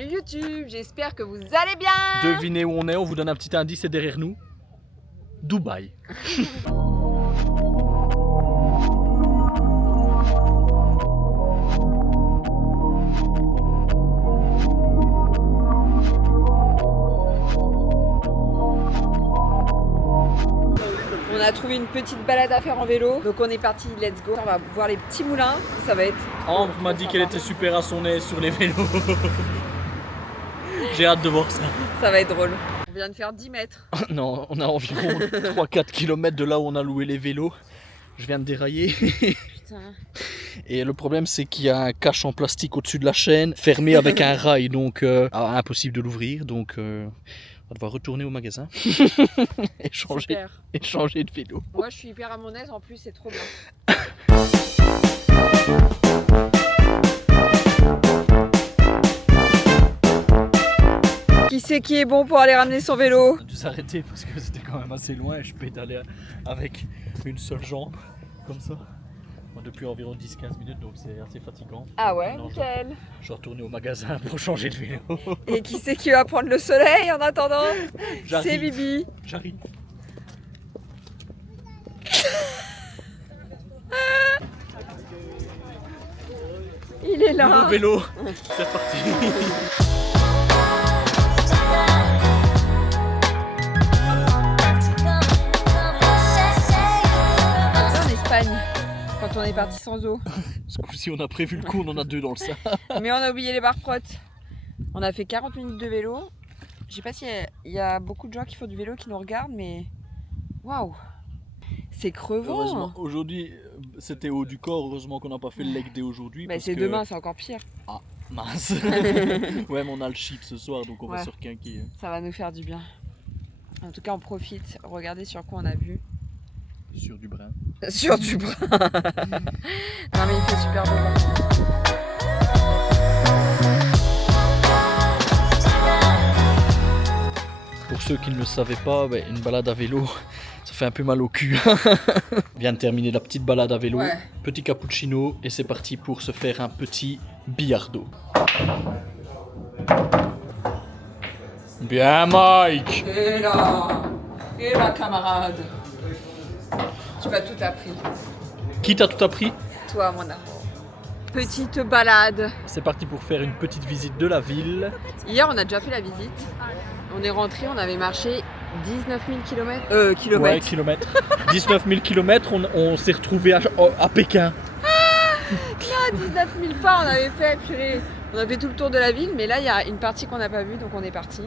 Salut YouTube, j'espère que vous allez bien. Devinez où on est, on vous donne un petit indice, c'est derrière nous. Dubaï. On a trouvé une petite balade à faire en vélo, donc on est parti, let's go. On va voir les petits moulins, ça va être... Ambre m'a dit qu'elle était super à son aise sur les vélos. J'ai hâte de voir ça. Ça va être drôle. On vient de faire 10 mètres. Non, on a environ 3-4 km de là où on a loué les vélos. Je viens de dérailler. Putain. Et le problème c'est qu'il y a un cache en plastique au-dessus de la chaîne, fermé avec un rail, donc impossible de l'ouvrir. Donc on va devoir retourner au magasin et changer de vélo. Moi je suis hyper à mon aise, en plus c'est trop bien. Qui c'est qui est bon pour aller ramener son vélo? On a dû s'arrêter parce que c'était quand même assez loin et je pédalais avec une seule jambe, comme ça. Depuis environ 10-15 minutes, donc c'est assez fatigant. Ah ouais, non, nickel. Je suis retourné au magasin pour changer de vélo. Et qui c'est qui va prendre le soleil en attendant? C'est Bibi. J'arrive. Il est là. Le vélo, c'est parti. En Espagne, quand on est parti sans eau. Ce coup-ci, on a prévu le coup, on en a deux dans le sac. Mais on a oublié les barres-protes. On a fait 40 minutes de vélo. Je sais pas s'il y a beaucoup de gens qui font du vélo qui nous regardent, mais waouh, c'est crevant. Heureusement, aujourd'hui, c'était haut du corps. Heureusement qu'on n'a pas fait le leg day aujourd'hui. Bah, c'est demain, c'est encore pire. Ah, mince. Ouais, mais on a le cheat ce soir, donc on va se requinquer. Ça va nous faire du bien. En tout cas, on profite. Regardez sur quoi on a vu. Sur du brin. Sur du brin. Non mais il fait super beau. Pour ceux qui ne le savaient pas, une balade à vélo, ça fait un peu mal au cul. On vient de terminer la petite balade à vélo, petit cappuccino et c'est parti pour se faire un petit billardo. Bien Mike. Et là camarade. Tu m'as tout appris. Qui t'a tout appris? Toi mon amour. Petite balade. C'est parti pour faire une petite visite de la ville. Hier on a déjà fait la visite. On est rentré, on avait marché 19 000 kilomètres. Ouais, kilomètres. 19 000 kilomètres, on s'est retrouvé à Pékin. Là, 19 000 pas on avait fait, purée. On a fait tout le tour de la ville, mais là il y a une partie qu'on n'a pas vue, donc on est parti.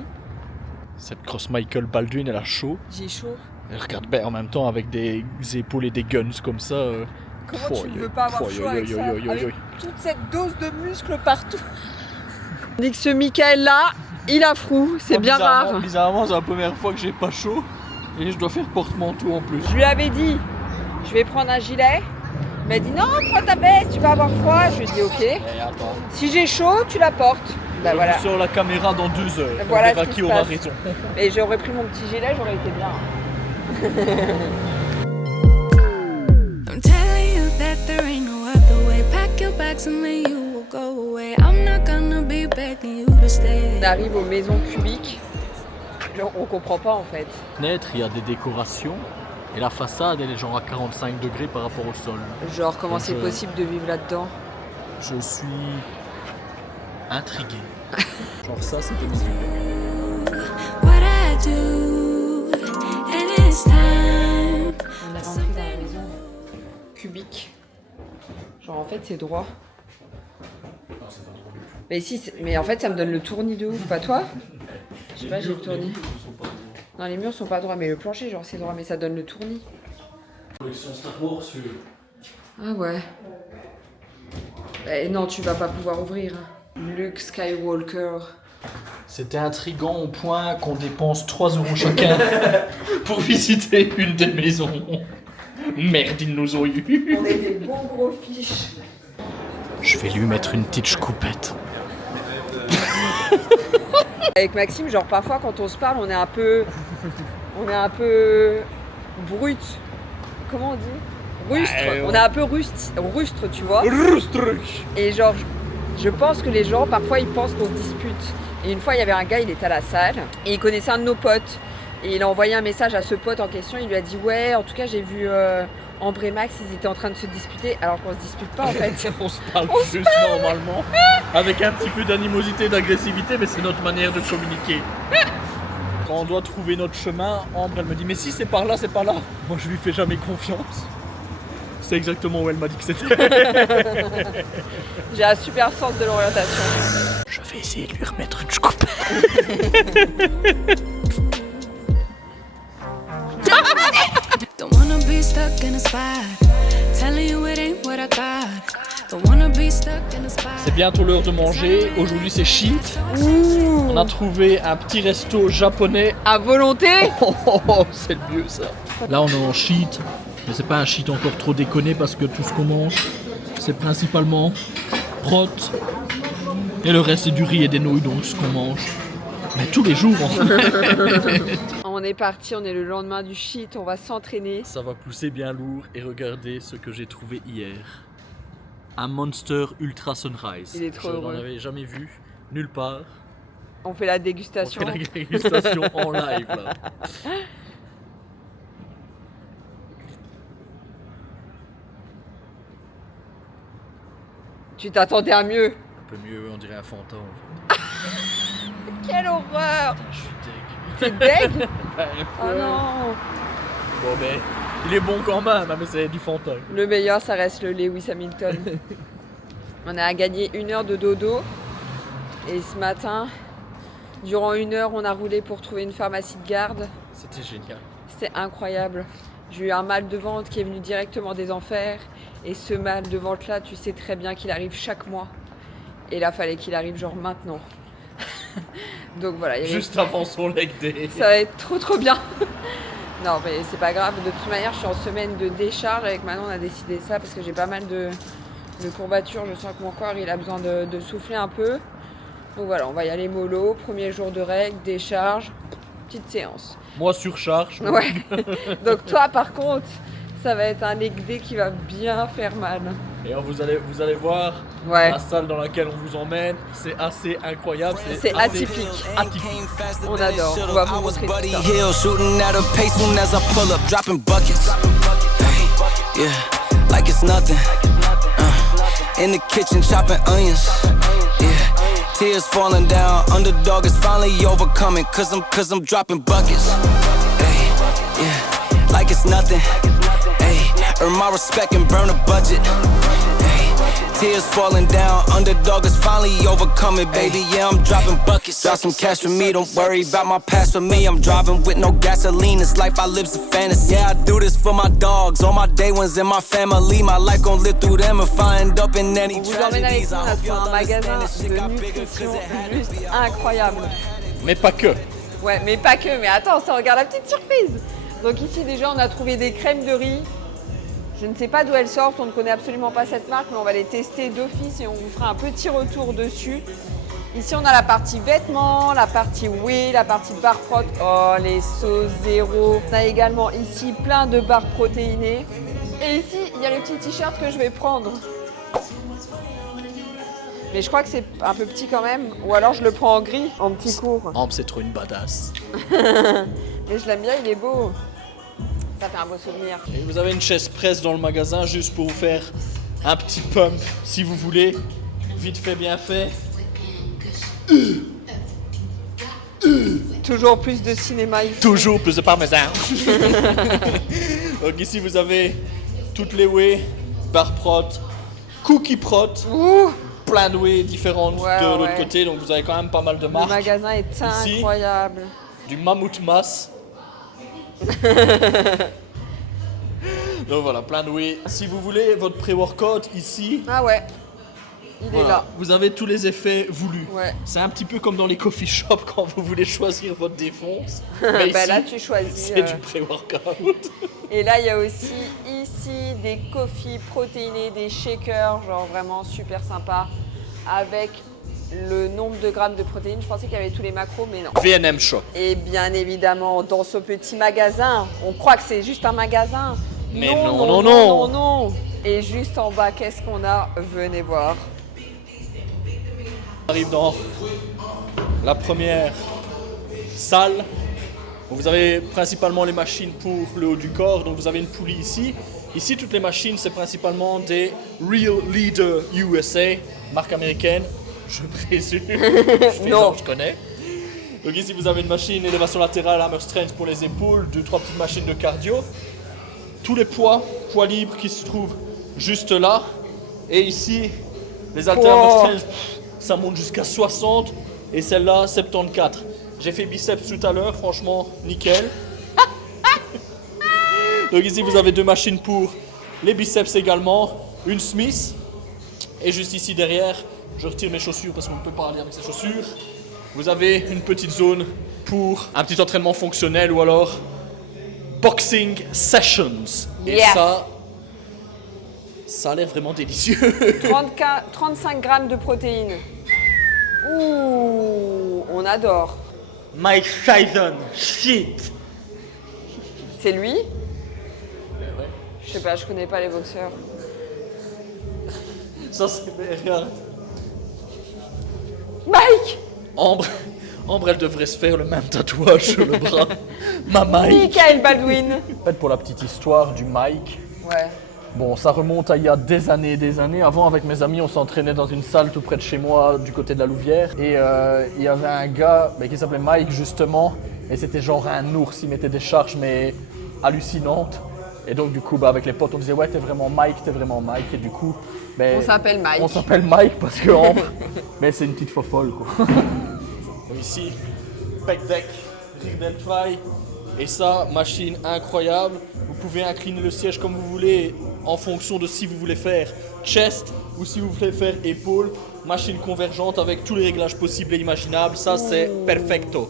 Cette cross Michael Baldwin, elle a chaud. J'ai chaud. Elle regarde bien en même temps avec des épaules et des guns comme ça. Comment tu ne veux pas avoir chaud avec ça, avec toute cette dose de muscles partout. On dit que ce Michael là, il a frou, c'est bien rare. Bizarrement, c'est la première fois que j'ai pas chaud et je dois faire porte-manteau en plus. Je lui avais dit, je vais prendre un gilet. Il m'a dit non, prends ta veste, tu vas avoir froid. Je lui ai dit ok. Attends. Si j'ai chaud, tu la portes. Bah voilà. Sur la caméra dans 2 heures. Voilà, on verra qui aura raison. Et j'aurais pris mon petit gilet, j'aurais été bien. I'm telling you that there ain't no other way. Pack your bags and then you will go away. I'm not gonna be begging you to stay. On arrive aux maisons cubiques. Genre, on comprend pas en fait. Fenêtre, il y a des décorations et la façade elle est genre à 45 degrés par rapport au sol. Genre comment c'est possible de vivre là-dedans? Je suis intrigué. Genre ça c'était mes yeux. What I do, and it's time. On est rentré dans la maison cubique. Genre en fait c'est droit. Mais si, mais en fait ça me donne le tournis de ouf, pas toi? Je sais pas, j'ai le tournis. Non, les murs sont pas droits, mais le plancher genre c'est droit, mais ça donne le tournis. Collection Star Wars sur... Ah ouais. Non, tu vas pas pouvoir ouvrir. Luke Skywalker. C'était intriguant au point qu'on dépense 3 € chacun pour visiter une des maisons. Merde, ils nous ont eu. On est des bons gros fiches. Je vais lui mettre une petite coupette. Avec Maxime, genre parfois quand on se parle, on est un peu brut. Comment on dit? Rustre. On est un peu rustre, tu vois. Rustre. Et genre, Je pense que les gens, parfois, ils pensent qu'on se dispute. Et une fois, il y avait un gars, il était à la salle et il connaissait un de nos potes. Et il a envoyé un message à ce pote en question. Il lui a dit « Ouais, en tout cas, j'ai vu Ambre et Max, ils étaient en train de se disputer. » Alors qu'on se dispute pas, en fait. On se parle juste normalement. Avec un petit peu d'animosité, d'agressivité, mais c'est notre manière de communiquer. Quand on doit trouver notre chemin, Ambre, elle me dit « Mais si, c'est par là, c'est par là. » Moi, je lui fais jamais confiance. C'est exactement où elle m'a dit que c'était. J'ai un super sens de l'orientation. Je vais essayer de lui remettre une coupe. Don't wanna be stuck in a spot. Telling you it ain't what I thought. Don't wanna be stuck in a spot. C'est bientôt l'heure de manger. Aujourd'hui, c'est shit. On a trouvé un petit resto japonais. À volonté. Oh, c'est le mieux ça. Là, on est en shit. Mais c'est pas un shit encore trop déconné parce que tout ce qu'on mange, c'est principalement prot. Et le reste, c'est du riz et des nouilles, donc ce qu'on mange. Mais tous les jours, en fait. On est parti, on est le lendemain du shit, on va s'entraîner. Ça va pousser bien lourd et regardez ce que j'ai trouvé hier. Un Monster Ultra Sunrise. Il est trop Je heureux. n'en avais jamais vu, nulle part. On fait la On dégustation. fait la dégustation en live là. Tu t'attendais à mieux. Un peu mieux, on dirait un fantôme. Quelle horreur. Je suis deg. T'es deg. Un Oh peu. non. Bon ben, il est bon quand même, hein, mais c'est du fantôme. Le meilleur, ça reste le Lewis Hamilton. On a gagné 1 heure de dodo. Et ce matin, durant 1 heure, on a roulé pour trouver une pharmacie de garde. C'était génial. C'était incroyable. J'ai eu un mal de ventre qui est venu directement des enfers. Et ce mal de ventre-là, tu sais très bien qu'il arrive chaque mois. Et là, fallait qu'il arrive genre maintenant. Donc voilà. Il y avait... Juste avant son leg day. Ça va être trop bien. Non mais c'est pas grave, de toute manière je suis en semaine de décharge. Avec Manon on a décidé ça parce que j'ai pas mal de courbatures. Je sens que mon corps il a besoin de souffler un peu. Donc voilà, on va y aller mollo, premier jour de règle, décharge, petite séance. Moi surcharge. Ouais. Donc toi par contre, ça va être un leg day qui va bien faire mal. Et vous allez voir, Ouais. la salle dans laquelle on vous emmène, c'est assez incroyable. C'est assez atypique. atypique. On adore, on va vous montrer tout ça. Hill shooting at a pace soon as I pull up, dropping buckets. Yeah, like it's nothing. In the kitchen chopping onions. Yeah, tears falling down. Underdog is finally overcoming. Cause I'm dropping buckets. Hey, yeah, like it's nothing. Hey, earn my respect and burn a budget. Tears falling down, underdog is finally overcoming, baby. Yeah, I'm dropping buckets. Drop some cash for me, don't worry about my past for me. I'm driving with no gasoline, this life I live's a fantasy. Yeah, I do this for my dogs, all my day ones and my family. My life gon' live through them if I end up in any On vous emmène avec tragedies. nous, I on a hope trouvé y'all un magasin understand this shit de got bigger nutrition cause it had to juste be. incroyable. Mais pas que. Ouais, mais pas que, mais attends, ça regarde la petite surprise. Donc ici déjà on a trouvé des crèmes de riz. Je ne sais pas d'où elles sortent, on ne connaît absolument pas cette marque, mais on va les tester d'office et on vous fera un petit retour dessus. Ici on a la partie vêtements, la partie whey, la partie barres prot. Oh les sauces zéro. On a également ici plein de barres protéinées. Et ici il y a le petit t-shirt que je vais prendre. Mais je crois que c'est un peu petit quand même, ou alors je le prends en gris, en petit court. Ambre, c'est trop une badass. Mais je l'aime bien, il est beau. Ça fait un beau souvenir. Et vous avez une chaise presse dans le magasin juste pour vous faire un petit pump si vous voulez. Vite fait, bien fait. Toujours plus de cinéma ici. Toujours plus de parmesan. Donc ici vous avez toutes les whey, bar prot, cookie prot, Ouh, plein de whey différentes Ouais, de l'autre ouais. côté. Donc vous avez quand même pas mal de le marques. magasin est Ici. incroyable. Du mammouth masse. Donc voilà, plein de whey. Si vous voulez votre pré-workout ici, Ah ouais, il est voilà, là. vous avez tous les effets voulus. Ouais. C'est un petit peu comme dans les coffee shops quand vous voulez choisir votre défonce. Mais Bah ici, là tu choisis. c'est du pré-workout. Et là il y a aussi ici des coffees protéinés, des shakers, genre vraiment super sympa. Avec le nombre de grammes de protéines. Je pensais qu'il y avait tous les macros, mais non. VNM Shop. Et bien évidemment, dans ce petit magasin, on croit que c'est juste un magasin. Mais non, non, non, non. Et juste en bas, qu'est-ce qu'on a? Venez voir. arrive dans la première salle. Vous avez principalement les machines pour le haut du corps, donc vous avez une poulie ici. Ici, toutes les machines, c'est principalement des Real Leader USA, marque américaine, je présume. Non. Je connais. Donc ici, vous avez une machine élévation latérale, hammer strength pour les épaules, 2-3 petites machines de cardio. Tous les poids libres qui se trouvent juste là. Et ici, les haltères hammer strength, ça monte jusqu'à 60 et celle-là, 74. J'ai fait biceps tout à l'heure, franchement, nickel. Donc ici, vous avez 2 machines pour les biceps également, une Smith. Et juste ici derrière, je retire mes chaussures parce qu'on ne peut pas aller avec ces chaussures. Vous avez une petite zone pour un petit entraînement fonctionnel ou alors boxing sessions. Et Yes. ça a l'air vraiment délicieux. 35 grammes de protéines. Ouh, on adore. Mike Tyson, shit. C'est lui? Je sais pas, je connais pas les boxeurs. Ça c'est regarde. Mike! Ambre, elle devrait se faire le même tatouage sur le bras. Ma Mike. Michael Baldwin. En fait, pour la petite histoire du Mike, Ouais. bon, ça remonte à il y a des années et des années. Avant, avec mes amis, on s'entraînait dans une salle tout près de chez moi, du côté de la Louvière. Et il y avait un gars qui s'appelait Mike, justement. Et c'était genre un ours, il mettait des charges, mais hallucinantes. Et donc, du coup, avec les potes, on disait, ouais, t'es vraiment Mike. Et du coup, On s'appelle Mike. on s'appelle Mike parce que mais c'est une petite fofolle, quoi. Ici, pec deck, rig del try. Et ça, machine incroyable. Vous pouvez incliner le siège comme vous voulez en fonction de si vous voulez faire chest ou si vous voulez faire épaule. Machine convergente avec tous les réglages possibles et imaginables. Ça, c'est perfecto.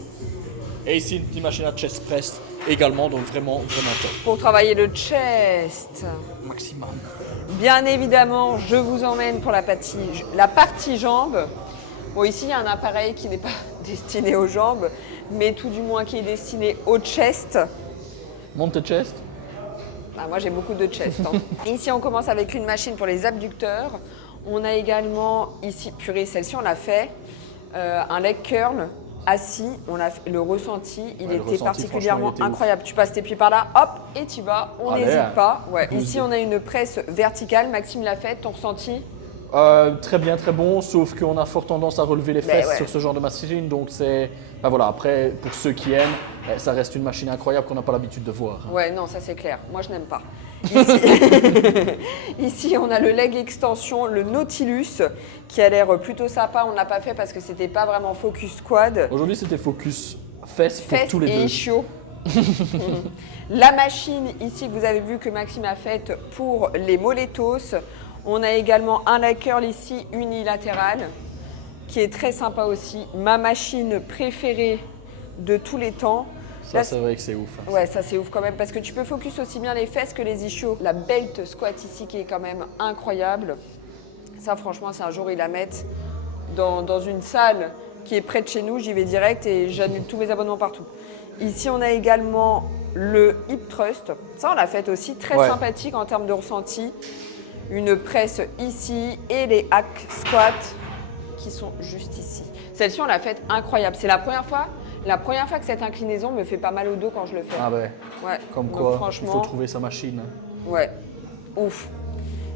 Et ici, une petite machine à chest press également, donc vraiment top. Pour travailler le chest. Maximum. Bien évidemment, je vous emmène pour la partie jambes. Bon, ici, il y a un appareil qui n'est pas destiné aux jambes, mais tout du moins qui est destiné au chest. Monte tes chest. Ah, moi, j'ai beaucoup de chest. Hein. Ici, on commence avec une machine pour les abducteurs. On a également ici, purée, celle-ci, on l'a fait, un leg curl assis. On a fait le ressenti, il Ouais, le était ressenti, particulièrement franchement, il était incroyable. Tu passes tes pieds par là, hop, et tu vas. On Allez, n'hésite hein. pas. Ouais. Douze. Ici, on a une presse verticale. Maxime l'a fait. Ton ressenti? Très bien, très bon, sauf qu'on a fort tendance à relever les fesses ouais. sur ce genre de machine, donc c'est... voilà, après, pour ceux qui aiment, ça reste une machine incroyable qu'on n'a pas l'habitude de voir. Ouais, non, ça c'est clair. Moi, je n'aime pas. Ici, ici, on a le leg extension, le Nautilus, qui a l'air plutôt sympa. On ne l'a pas fait parce que c'était pas vraiment focus quad. Aujourd'hui, c'était focus fesses pour Fesses tous les et deux. ischio. La machine ici que vous avez vu que Maxime a faite pour les moletos. On a également un leg curl ici unilatéral qui est très sympa aussi. Ma machine préférée de tous les temps. Ça, Là, c'est vrai que c'est ouf. Hein. ouais, ça c'est ouf quand même parce que tu peux focus aussi bien les fesses que les ischios. La belt squat ici qui est quand même incroyable. Ça franchement, si un jour ils la mettent dans une salle qui est près de chez nous, j'y vais direct et j'annule tous mes abonnements partout. Ici, on a également le hip thrust. Ça, on l'a fait aussi très sympathique en termes de ressenti. Une presse ici et les hack squats qui sont juste ici. Celle-ci, on l'a faite incroyable. C'est la première fois que cette inclinaison me fait pas mal au dos quand je le fais. Ah ouais, Ouais. comme Donc, quoi, il franchement, faut trouver sa machine. ouais, ouf.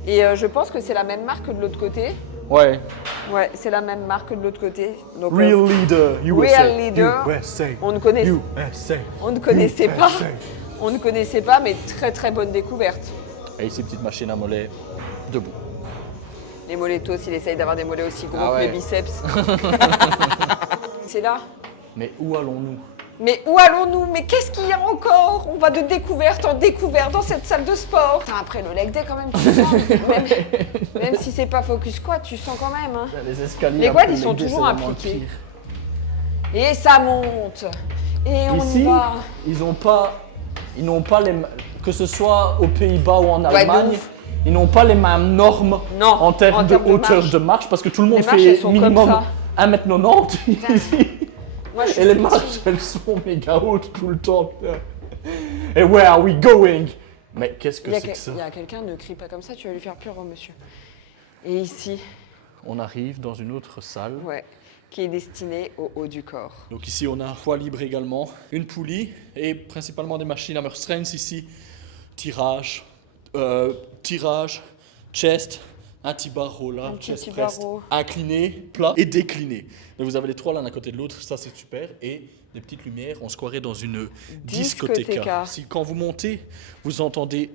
Et je pense que c'est la même marque que de l'autre côté. Ouais, Ouais, c'est la même marque que de l'autre côté. Donc, Real Leader USA. Real Leader, USA. on ne connaissait, USA. on ne connaissait pas. USA. On ne connaissait pas, mais très très bonne découverte. Et ici, petite machine à mollet, debout. Les moletos, il essaye d'avoir des mollets aussi gros Ah ouais. que mes biceps. C'est là. Mais où allons-nous? Mais où allons-nous? Mais qu'est-ce qu'il y a encore? On va de découverte en découverte dans cette salle de sport. Après le leg day quand même, tu sens, même si c'est pas focus squat, tu sens quand même. Hein. Les escaliers. Les quads, après ils sont leg day, toujours c'est vraiment impliqués. pire. Et ça monte. Et on Ici, y va. ils n'ont pas les, que ce soit aux Pays-Bas ou en de Allemagne, ouf. ils n'ont pas les mêmes normes Non, en termes de hauteur marche. de marche parce que tout le monde Les marches, elles fait sont minimum comme 1m90 ici. Moi, je suis Et les petite. marches, elles sont méga hautes tout le temps. Et where are we going? Mais qu'est-ce que c'est que ça? Il y a quelqu'un, ne crie pas comme ça, tu vas lui faire peur au monsieur. Et ici, On arrive dans une autre salle. ouais. qui est destiné au haut du corps. Donc ici on a un poids libre également, une poulie et principalement des machines hammer strength ici, tirage, chest, un T-bar là, chest press, incliné, plat et décliné. Donc vous avez les trois l'un à côté de l'autre, ça c'est super. Et des petites lumières, on se croirait dans une discothéca. Si quand vous montez, vous entendez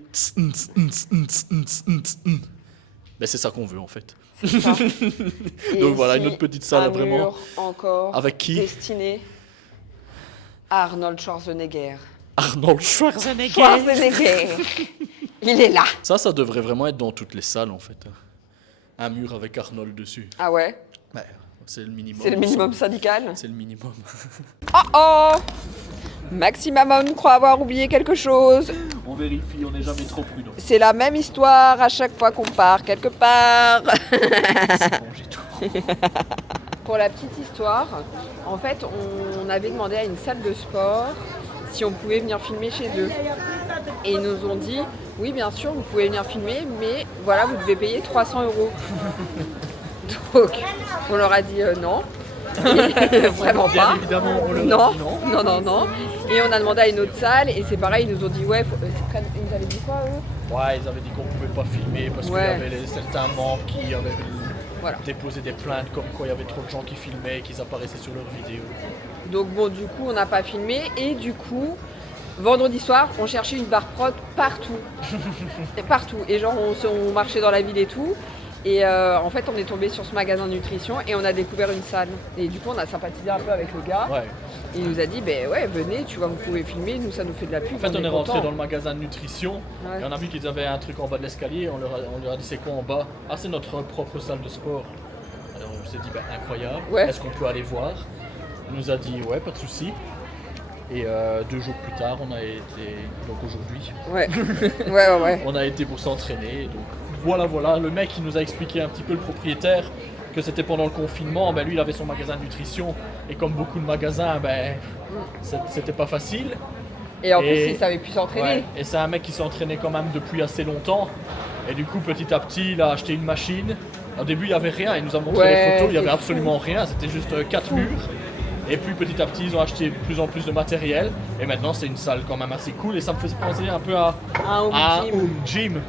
ben c'est ça qu'on veut en fait. Donc voilà, une autre petite salle vraiment. Encore avec qui? Destiné à Arnold Schwarzenegger. Arnold Schwarzenegger. Il est là. Ça devrait vraiment être dans toutes les salles en fait. Un mur avec Arnold dessus. Ah ouais? Ouais, c'est le minimum. C'est le minimum syndical? C'est le minimum. Oh! Maximum croit avoir oublié quelque chose. On vérifie, on n'est jamais trop prudent. C'est la même histoire à chaque fois qu'on part quelque part. Pour la petite histoire, en fait, on avait demandé à une salle de sport si on pouvait venir filmer chez eux. Et ils nous ont dit, oui bien sûr, vous pouvez venir filmer, mais voilà, vous devez payer 300 €. Donc, on leur a dit non. Vraiment Bien pas. évidemment, on leur Non, a dit non. Et on a demandé à une autre salle et c'est pareil, ils nous ont dit ouais, ils nous avaient dit quoi eux? Ouais, ils avaient dit qu'on pouvait pas filmer parce qu'il y avait certains membres qui avaient déposé des plaintes comme quoi il y avait trop de gens qui filmaient et qu'ils apparaissaient sur leurs vidéos. Donc bon, du coup, on n'a pas filmé et du coup, vendredi soir, on cherchait une barre prod partout. Partout. Et genre, on marchait dans la ville et tout. Et en fait, on est tombé sur ce magasin de nutrition et on a découvert une salle. Et du coup, on a sympathisé un peu avec le gars. Ouais. Et il nous a dit, ben ouais, venez, tu vois, vous pouvez filmer, nous, ça nous fait de la pub. En fait, on est rentré dans le magasin de nutrition et on a vu qu'ils avaient un truc en bas de l'escalier. On leur a dit, c'est quoi en bas? Ah, c'est notre propre salle de sport. Alors, on s'est dit, ben incroyable, est-ce qu'on peut aller voir? Il nous a dit, ouais, pas de souci. Et 2 jours plus tard, on a été, donc aujourd'hui, ouais. On a été pour s'entraîner. Donc voilà, le mec il nous a expliqué un petit peu, le propriétaire, que c'était pendant le confinement. Ben lui il avait son magasin de nutrition et comme beaucoup de magasins, ben c'était pas facile. Et en plus il savait plus s'entraîner. Ouais, et c'est un mec qui s'entraînait quand même depuis assez longtemps. Et du coup petit à petit il a acheté une machine. Au début il n'y avait rien, il nous a montré les photos, il n'y avait absolument rien, c'était juste 4 murs. Et puis petit à petit ils ont acheté de plus en plus de matériel et maintenant c'est une salle quand même assez cool et ça me fait penser un peu à un home gym.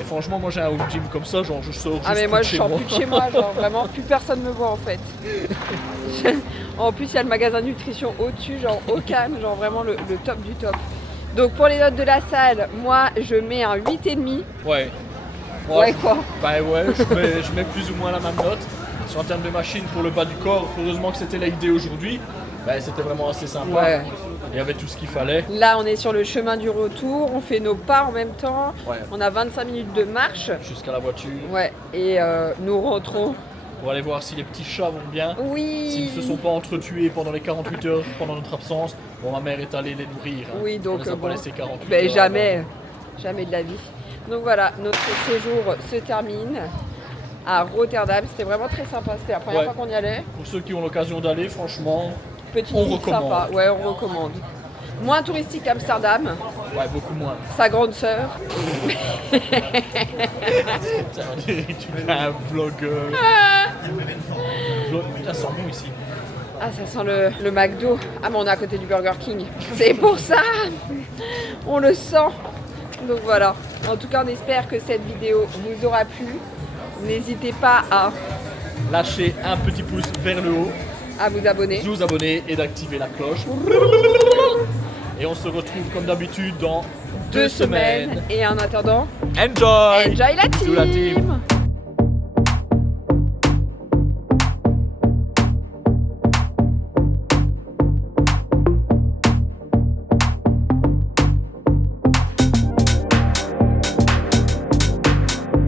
Et franchement moi j'ai un home gym comme ça, genre je sors juste mais moi je sors moi. plus de chez moi, genre vraiment plus personne me voit en fait. En plus il y a le magasin de nutrition au-dessus, genre au calme, genre vraiment le top du top. Donc pour les notes de la salle, moi je mets un 8,5. Ouais. Ouais quoi? Bah ouais, je mets plus ou moins la même note. En termes de machine pour le bas du corps, heureusement que c'était la idée aujourd'hui, c'était vraiment assez sympa. Ouais. Il y avait tout ce qu'il fallait. Là on est sur le chemin du retour, on fait nos pas en même temps, ouais. On a 25 minutes de marche. Jusqu'à la voiture. Ouais, et nous rentrons. Pour aller voir si les petits chats vont bien. Oui. S'ils ne se sont pas entretués pendant les 48 heures, pendant notre absence. Bon, ma mère est allée les nourrir. Hein. Oui, donc on les a pas laissés 48 heures. Jamais de la vie. Donc voilà, notre séjour se termine à Rotterdam. C'était vraiment très sympa, c'était la première fois qu'on y allait. Pour ceux qui ont l'occasion d'aller, franchement, on recommande. Sympa. Ouais, on recommande. Moins touristique qu'Amsterdam. Ouais, beaucoup moins. Sa grande sœur. Tu fais un vlog. Ça sent bon ici. Ah, ça sent le McDo. Ah, mais on est à côté du Burger King. C'est pour ça. On le sent. Donc voilà. En tout cas, on espère que cette vidéo vous aura plu. N'hésitez pas à lâcher un petit pouce vers le haut, à vous abonner et d'activer la cloche. Et on se retrouve comme d'habitude dans 2 semaines. Et en attendant, enjoy la team.